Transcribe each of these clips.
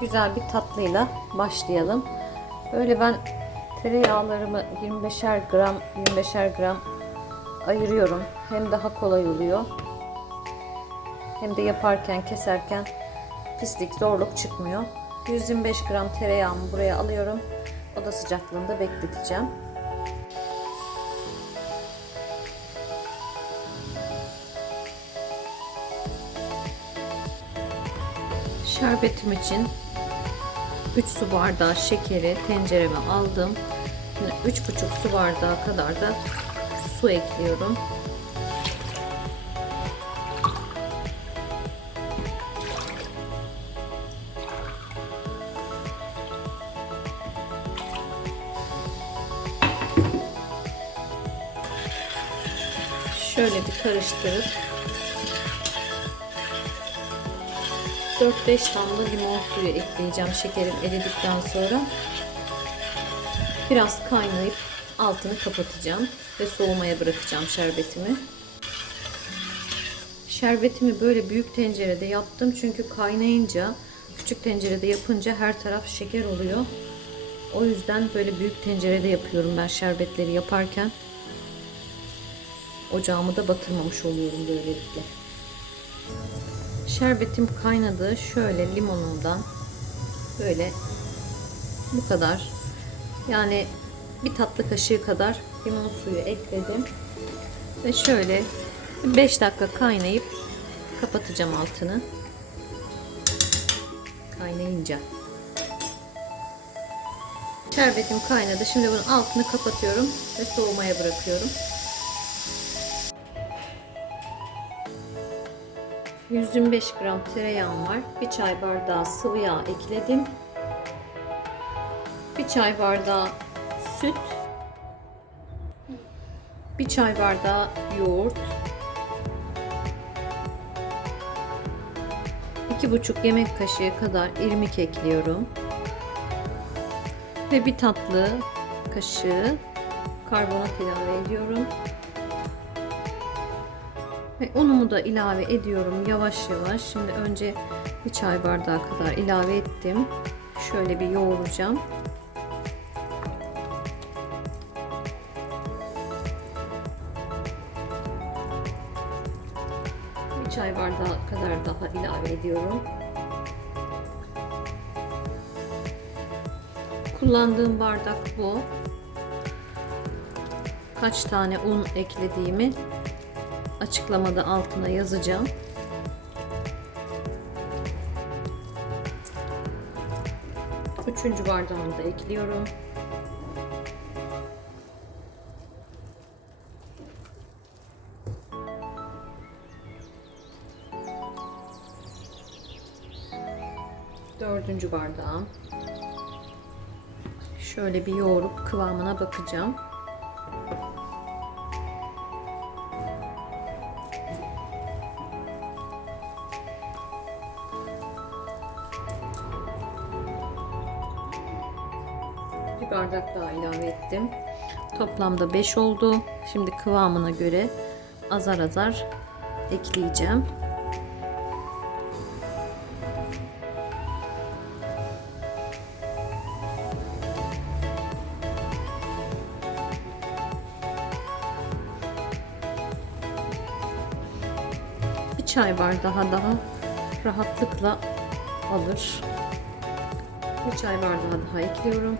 güzel bir tatlıyla başlayalım. Böyle ben tereyağlarımı 25'er gram 25'er gram ayırıyorum. Hem daha kolay oluyor. Hem de yaparken keserken pislik zorluk çıkmıyor. 125 gram tereyağımı buraya alıyorum. Oda sıcaklığında bekleteceğim. Şerbetim için 3 su bardağı şekeri tencereme aldım. Şimdi 3,5 su bardağı kadar da su ekliyorum. Şöyle bir karıştırıp 4-5 damla limon suyu ekleyeceğim şekerim eridikten sonra. Biraz kaynayıp altını kapatacağım ve soğumaya bırakacağım şerbetimi. Şerbetimi böyle büyük tencerede yaptım çünkü kaynayınca küçük tencerede yapınca her taraf şeker oluyor. O yüzden böyle büyük tencerede yapıyorum ben şerbetleri yaparken. Ocağımı da batırmamış oluyorum böylelikle. Şerbetim kaynadı. Şöyle limonundan böyle bu kadar. Yani bir tatlı kaşığı kadar limon suyu ekledim. Ve şöyle 5 dakika kaynayıp kapatacağım altını. Kaynayınca. Şerbetim kaynadı. Şimdi bunun altını kapatıyorum ve soğumaya bırakıyorum. 125 gram tereyağım var. Bir çay bardağı sıvı yağ ekledim. Bir çay bardağı süt. Bir çay bardağı yoğurt. 2,5 yemek kaşığı kadar irmik ekliyorum. Ve bir tatlı kaşığı karbonat ilave ediyorum. Ve unumu da ilave ediyorum yavaş yavaş. Şimdi önce bir çay bardağı kadar ilave ettim. Şöyle bir yoğuracağım. Bir çay bardağı kadar daha ilave ediyorum. Kullandığım bardak bu. Kaç tane un eklediğimi açıklamada altına yazacağım. Üçüncü bardağımı da ekliyorum. Dördüncü bardağım. Şöyle bir yoğurup kıvamına bakacağım. Bir bardak daha ilave ettim. Toplamda 5 oldu. Şimdi kıvamına göre azar azar ekleyeceğim. Bir çay bardağı daha rahatlıkla alır. Bir çay bardağı daha ekliyorum.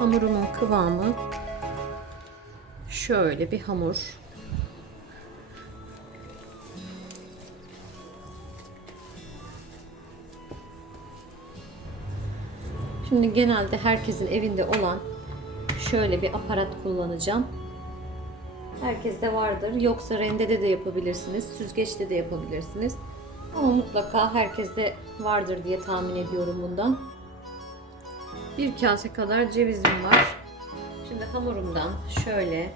Hamurumun kıvamı şöyle bir hamur. Şimdi genelde herkesin evinde olan şöyle bir aparat kullanacağım. Herkeste vardır. Yoksa rendede de yapabilirsiniz. Süzgeçte de yapabilirsiniz. Ama mutlaka herkeste vardır diye tahmin ediyorum bundan. Bir kase kadar cevizim var. Şimdi hamurumdan şöyle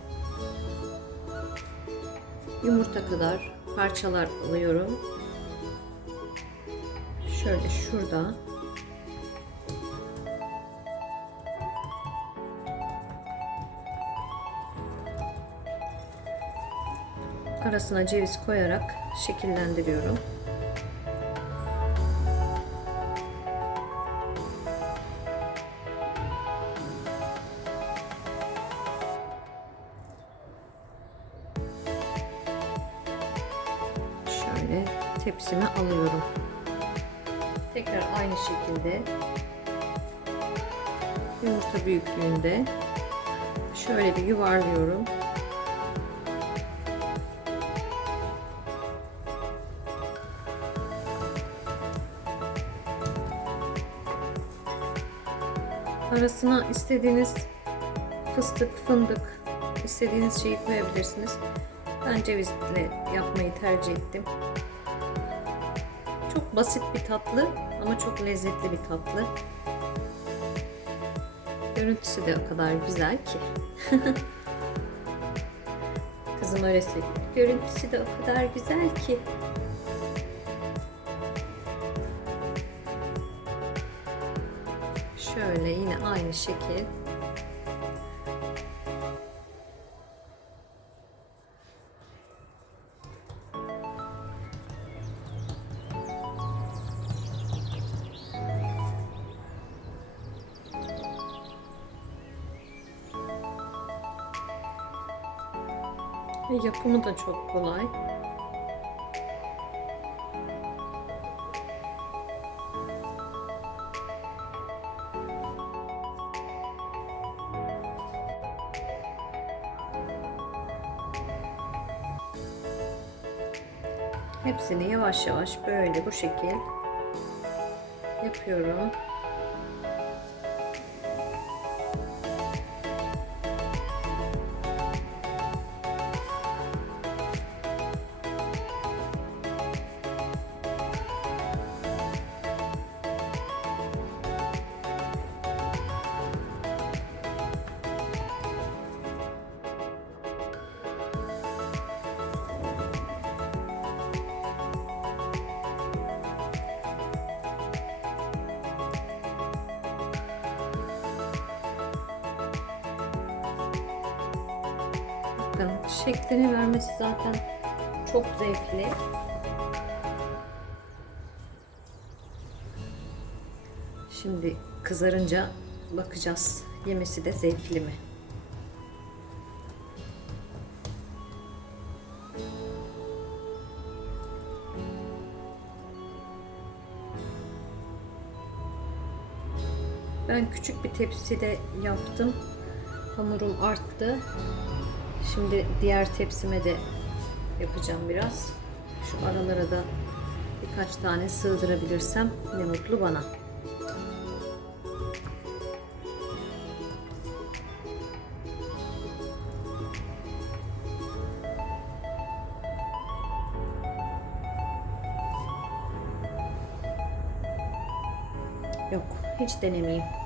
yumurta kadar parçalar alıyorum. Şöyle şurada. Arasına ceviz koyarak şekillendiriyorum. Şekilde yumurta büyüklüğünde şöyle bir yuvarlıyorum. Arasına istediğiniz fıstık, fındık, istediğiniz şeyi koyabilirsiniz. Ben cevizle yapmayı tercih ettim. Çok basit bir tatlı ama çok lezzetli bir tatlı. Görüntüsü de o kadar güzel ki. Kızım öyle. Görüntüsü de o kadar güzel ki. Şöyle yine aynı şekil. Ve yapımı da çok kolay. Hepsini yavaş yavaş böyle bu şekil yapıyorum. Bakın şeklini vermesi zaten çok zevkli. Şimdi kızarınca bakacağız. Yemesi de zevkli mi? Ben küçük bir tepside yaptım. Hamurum arttı. Şimdi diğer tepsime de yapacağım biraz. Şu aralara da birkaç tane sığdırabilirsem ne mutlu bana. Yok, hiç denemeyeyim.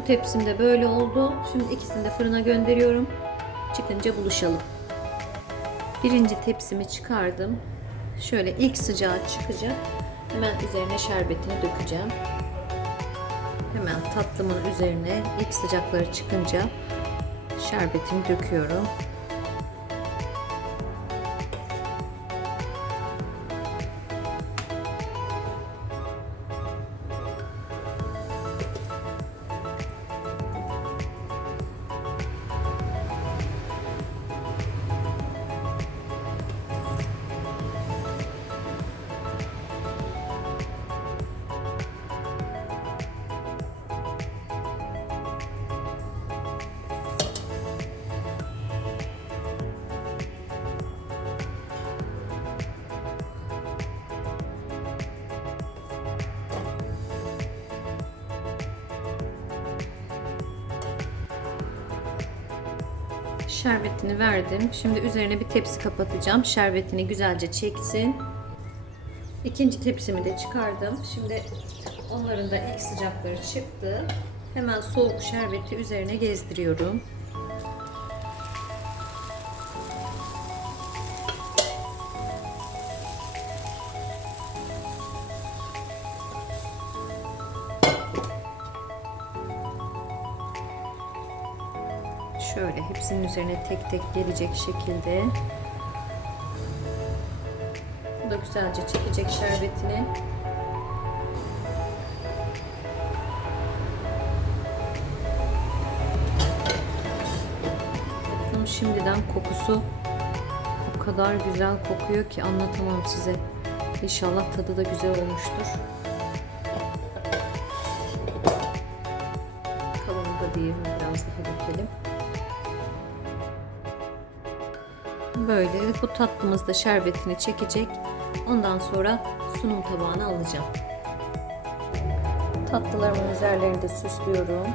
Bu tepsim de böyle oldu. Şimdi ikisini de fırına gönderiyorum. Çıkınca buluşalım. Birinci tepsimi çıkardım. Şöyle ilk sıcağı çıkacak. Hemen üzerine şerbetini dökeceğim. Hemen tatlımın üzerine ilk sıcakları çıkınca şerbetini döküyorum. Şerbetini verdim. Şimdi üzerine bir tepsi kapatacağım. Şerbetini güzelce çeksin. İkinci tepsimi de çıkardım. Şimdi onların da ilk sıcakları çıktı. Hemen soğuk şerbeti üzerine gezdiriyorum. Üzerine tek tek gelecek şekilde. Bu da güzelce çekecek şerbetini. Bunun şimdiden kokusu o kadar güzel kokuyor ki anlatamam size. İnşallah tadı da güzel olmuştur. Kalanı da diyelim biraz daha dökelim. Böyle bu tatlımız da şerbetini çekecek. Ondan sonra sunum tabağına alacağım. Tatlılarımın üzerlerini de süslüyorum.